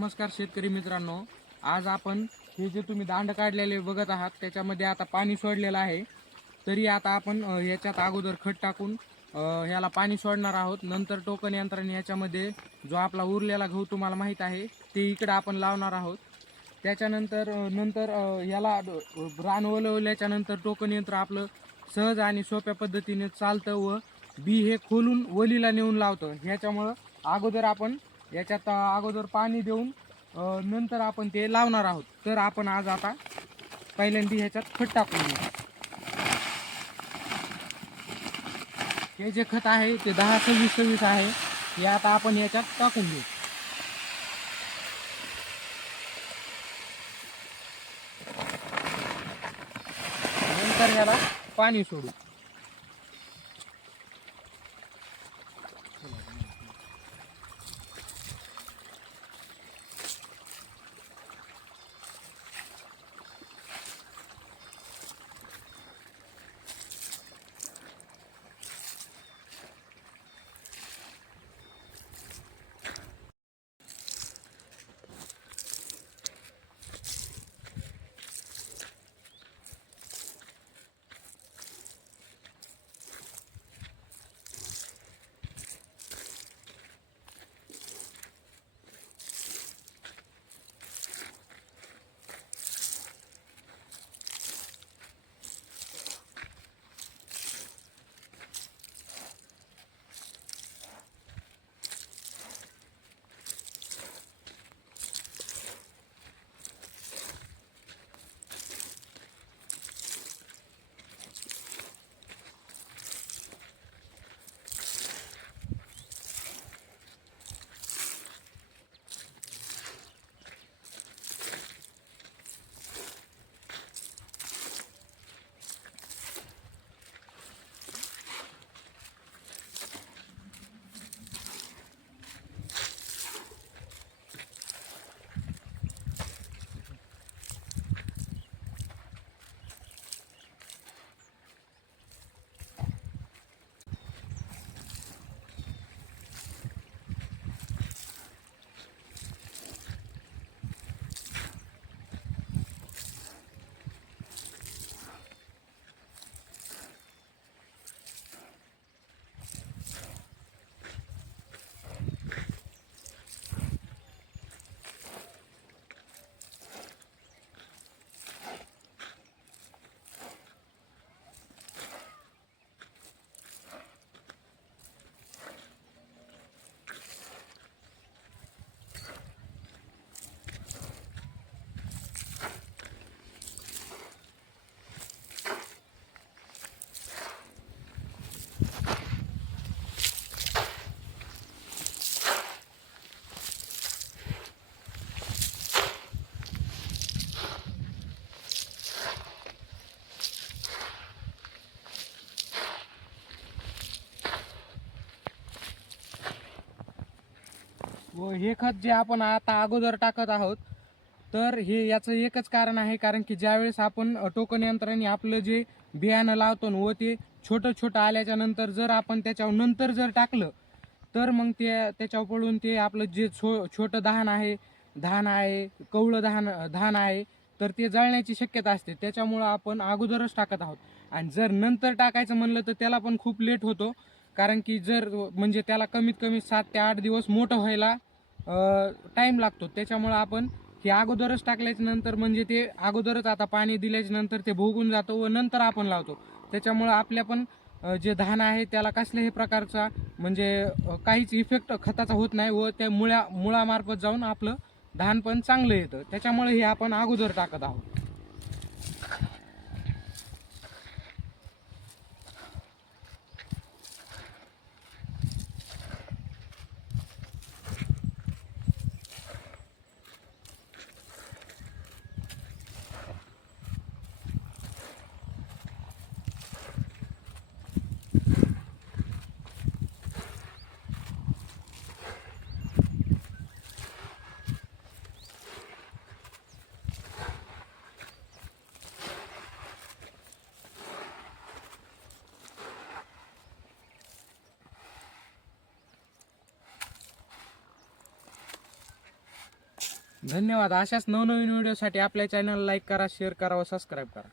नमस्कार शेतकरी मित्रांनो. आज आपण हे जे तुम्ही दांड काढलेले बघत आहात त्याच्यामध्ये आता पाणी सोडलेलं आहे. तरी आता आपण याच्यात अगोदर खत टाकून ह्याला पाणी सोडणार आहोत. नंतर टोकन यंत्राने याच्यामध्ये जो आपला उरलेला गहू तुम्हाला माहीत आहे ते इकडं आपण लावणार आहोत. त्याच्यानंतर नंतर ह्याला याला रान ओलवल्याच्या नंतर टोकन यंत्र आपलं सहज आणि सोप्या पद्धतीने चालतं व बी हे खोलून वलीला नेऊन लावतं. ह्याच्यामुळं अगोदर आपण याच्यात अगोदर पाणी देऊन नंतर आपण ते लावणार आहोत. तर आपण आज आता पहिल्यांदा ह्याच्यात खत टाकून घेऊ. हे जे खत आहे ते दहा सव्वीस सव्वीस आहे. हे आता आपण याच्यात टाकून घेऊ. नंतर याला पाणी सोडू. व हे खत जे आपण आता अगोदर टाकत आहोत तर हे याचं एकच कारण आहे कारण की ज्यावेळेस आपण टोकन यंत्राने आपलं जे बियाणं लावतो न व ते छोटं छोटं आल्याच्यानंतर जर आपण त्याच्यावर नंतर जर टाकलं तर मग ते त्याच्यावर पडून ते आपलं जे छो छोटं धान आहे धान आहे कवळं धान धान आहे तर ते जळण्याची शक्यता असते. त्याच्यामुळं आपण अगोदरच टाकत आहोत. आणि जर नंतर टाकायचं म्हणलं तर त्याला पण खूप लेट होतो कारण की जर म्हणजे त्याला कमीत कमी सात ते आठ दिवस मोठं व्हायला टाईम लागतो. त्याच्यामुळं आपण हे अगोदरच टाकल्याच्या नंतर म्हणजे ते अगोदरच आता पाणी दिल्याच्या नंतर ते भोगून जातं व नंतर आपण लावतो. त्याच्यामुळं आपल्या पण जे धान आहे त्याला कसल्याही प्रकारचा म्हणजे काहीच इफेक्ट खताचा होत नाही व त्या मुळ्या मुळामार्फत जाऊन आपलं धान पण चांगलं येतं. त्याच्यामुळे हे आपण अगोदर टाकत आहोत. धन्यवाद. अशाच नवनवीन व्हिडिओसाठी आपल्या चॅनल लाईक करा शेअर करा व सबस्क्राईब करा.